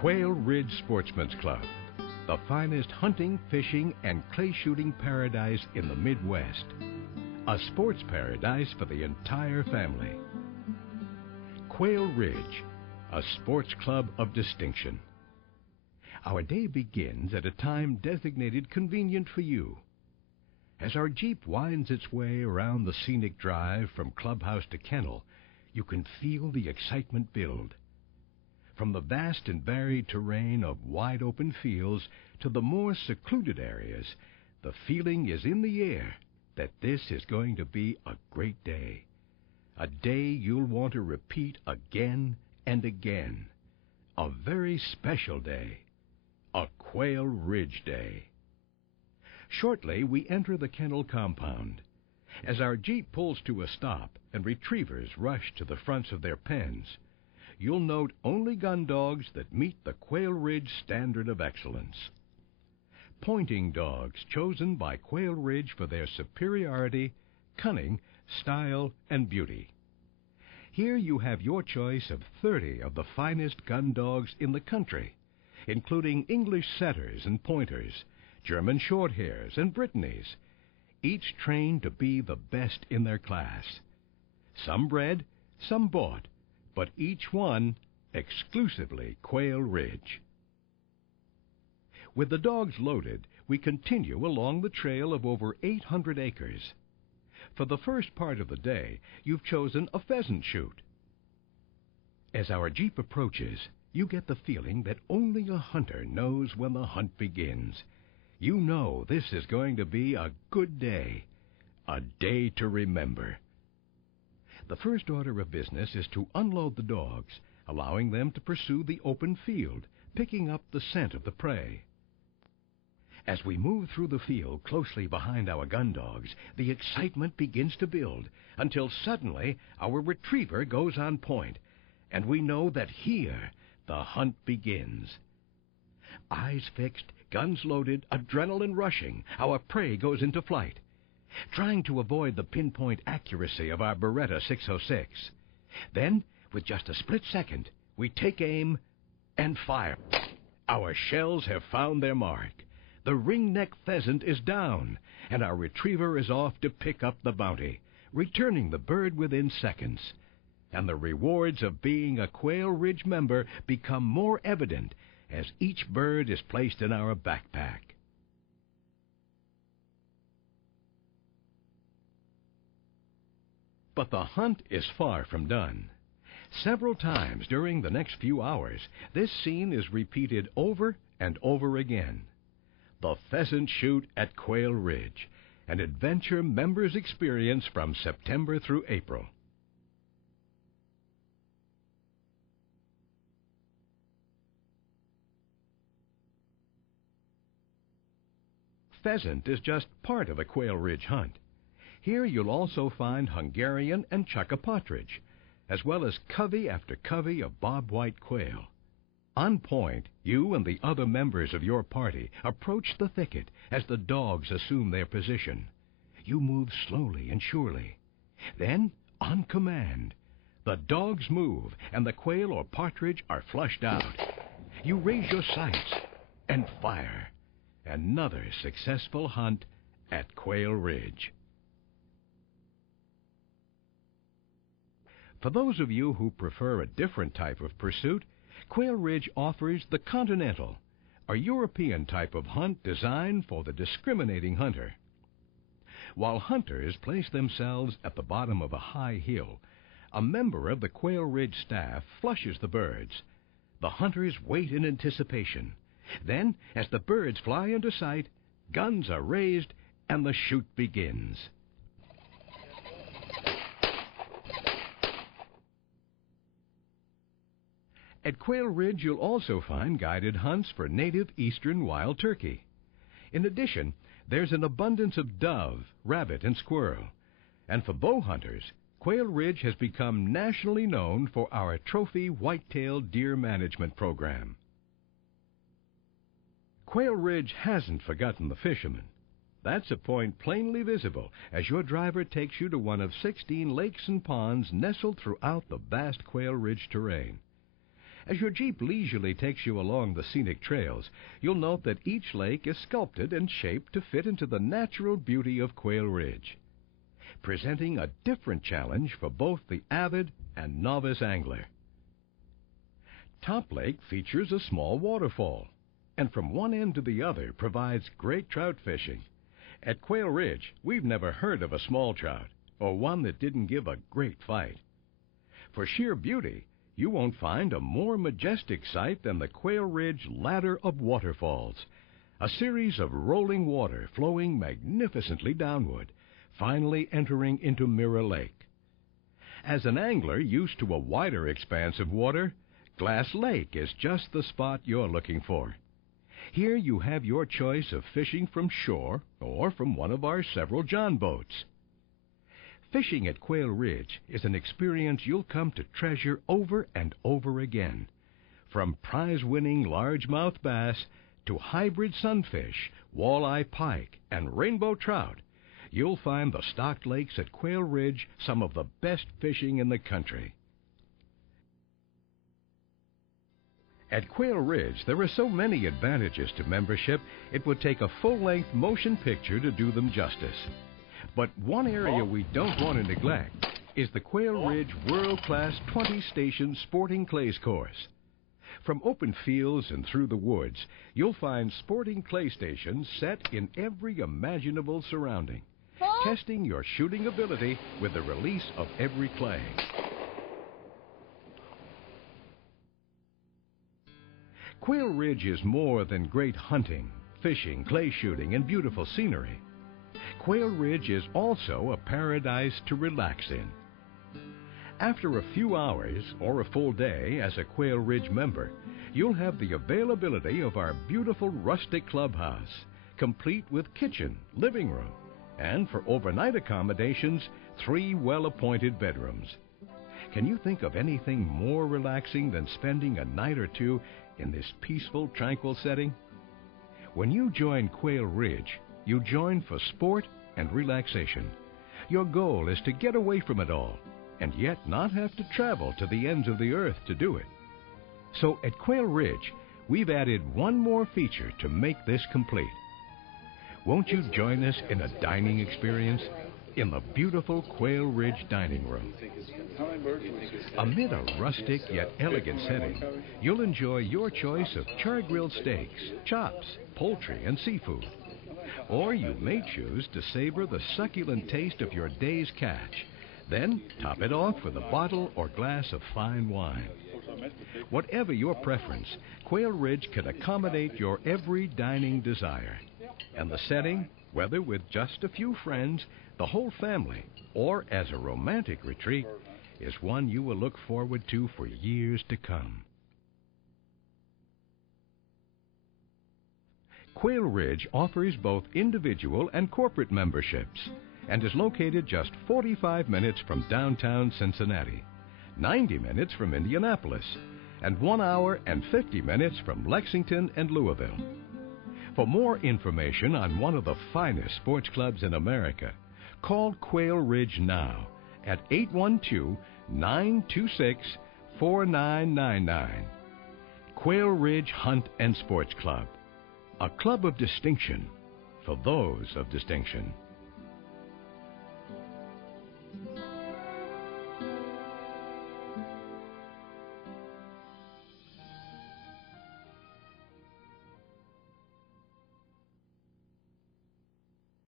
Quail Ridge Sportsman's Club, the finest hunting, fishing, and clay shooting paradise in the Midwest. A sports paradise for the entire family. Quail Ridge, a sports club of distinction. Our day begins at a time designated convenient for you. As our Jeep winds its way around the scenic drive from clubhouse to kennel, you can feel the excitement build. From the vast and varied terrain of wide-open fields to the more secluded areas, the feeling is in the air that this is going to be a great day. A day you'll want to repeat again and again. A very special day. A Quail Ridge Day. Shortly, we enter the kennel compound. As our Jeep pulls to a stop and retrievers rush to the fronts of their pens, you'll note only gun dogs that meet the Quail Ridge standard of excellence. Pointing dogs chosen by Quail Ridge for their superiority, cunning, style, and beauty. Here you have your choice of 30 of the finest gun dogs in the country, including English setters and pointers, German shorthairs and Brittany's, each trained to be the best in their class. Some bred, some bought, but each one exclusively Quail Ridge. With the dogs loaded, we continue along the trail of over 800 acres. For the first part of the day, you've chosen a pheasant shoot. As our Jeep approaches, you get the feeling that only a hunter knows when the hunt begins. You know this is going to be a good day, a day to remember. The first order of business is to unload the dogs, allowing them to pursue the open field, picking up the scent of the prey. As we move through the field closely behind our gun dogs, the excitement begins to build, until suddenly our retriever goes on point, and we know that here the hunt begins. Eyes fixed, guns loaded, adrenaline rushing, our prey goes into flight, trying to avoid the pinpoint accuracy of our Beretta 606. Then, with just a split second, we take aim and fire. Our shells have found their mark. The ringneck pheasant is down, and our retriever is off to pick up the bounty, returning the bird within seconds. And the rewards of being a Quail Ridge member become more evident as each bird is placed in our backpack. But the hunt is far from done. Several times during the next few hours, this scene is repeated over and over again. The pheasant shoot at Quail Ridge, an adventure members experience from September through April. Pheasant is just part of a Quail Ridge hunt. Here you'll also find Hungarian and chukka partridge, as well as covey after covey of bob-white quail. On point, you and the other members of your party approach the thicket as the dogs assume their position. You move slowly and surely. Then, on command, the dogs move and the quail or partridge are flushed out. You raise your sights and fire. Another successful hunt at Quail Ridge. For those of you who prefer a different type of pursuit, Quail Ridge offers the Continental, a European type of hunt designed for the discriminating hunter. While hunters place themselves at the bottom of a high hill, a member of the Quail Ridge staff flushes the birds. The hunters wait in anticipation. Then, as the birds fly into sight, guns are raised and the shoot begins. At Quail Ridge, you'll also find guided hunts for native eastern wild turkey. In addition, there's an abundance of dove, rabbit, and squirrel. And for bow hunters, Quail Ridge has become nationally known for our trophy white-tailed deer management program. Quail Ridge hasn't forgotten the fishermen. That's a point plainly visible as your driver takes you to one of 16 lakes and ponds nestled throughout the vast Quail Ridge terrain. As your Jeep leisurely takes you along the scenic trails, you'll note that each lake is sculpted and shaped to fit into the natural beauty of Quail Ridge, presenting a different challenge for both the avid and novice angler. Top Lake features a small waterfall, and from one end to the other provides great trout fishing. At Quail Ridge, we've never heard of a small trout, or one that didn't give a great fight. For sheer beauty, you won't find a more majestic sight than the Quail Ridge Ladder of Waterfalls, a series of rolling water flowing magnificently downward, finally entering into Mirror Lake. As an angler used to a wider expanse of water, Glass Lake is just the spot you're looking for. Here you have your choice of fishing from shore or from one of our several John boats. Fishing at Quail Ridge is an experience you'll come to treasure over and over again. From prize-winning largemouth bass to hybrid sunfish, walleye pike, and rainbow trout, you'll find the stocked lakes at Quail Ridge some of the best fishing in the country. At Quail Ridge, there are so many advantages to membership, it would take a full-length motion picture to do them justice. But one area we don't want to neglect is the Quail Ridge world-class 20-station sporting clays course. From open fields and through the woods, you'll find sporting clay stations set in every imaginable surrounding, testing your shooting ability with the release of every clay. Quail Ridge is more than great hunting, fishing, clay shooting, and beautiful scenery. Quail Ridge is also a paradise to relax in. After a few hours or a full day as a Quail Ridge member, you'll have the availability of our beautiful rustic clubhouse, complete with kitchen, living room, and for overnight accommodations, 3 well-appointed bedrooms. Can you think of anything more relaxing than spending a night or two in this peaceful, tranquil setting? When you join Quail Ridge, you join for sport and relaxation. Your goal is to get away from it all, and yet not have to travel to the ends of the earth to do it. So at Quail Ridge, we've added one more feature to make this complete. Won't you join us in a dining experience in the beautiful Quail Ridge dining room? Amid a rustic yet elegant setting, you'll enjoy your choice of char-grilled steaks, chops, poultry, and seafood. Or you may choose to savor the succulent taste of your day's catch. Then top it off with a bottle or glass of fine wine. Whatever your preference, Quail Ridge can accommodate your every dining desire. And the setting, whether with just a few friends, the whole family, or as a romantic retreat, is one you will look forward to for years to come. Quail Ridge offers both individual and corporate memberships and is located just 45 minutes from downtown Cincinnati, 90 minutes from Indianapolis, and 1 hour and 50 minutes from Lexington and Louisville. For more information on one of the finest sports clubs in America, call Quail Ridge now at 812-926-4999. Quail Ridge Hunt and Sports Club, a club of distinction for those of distinction.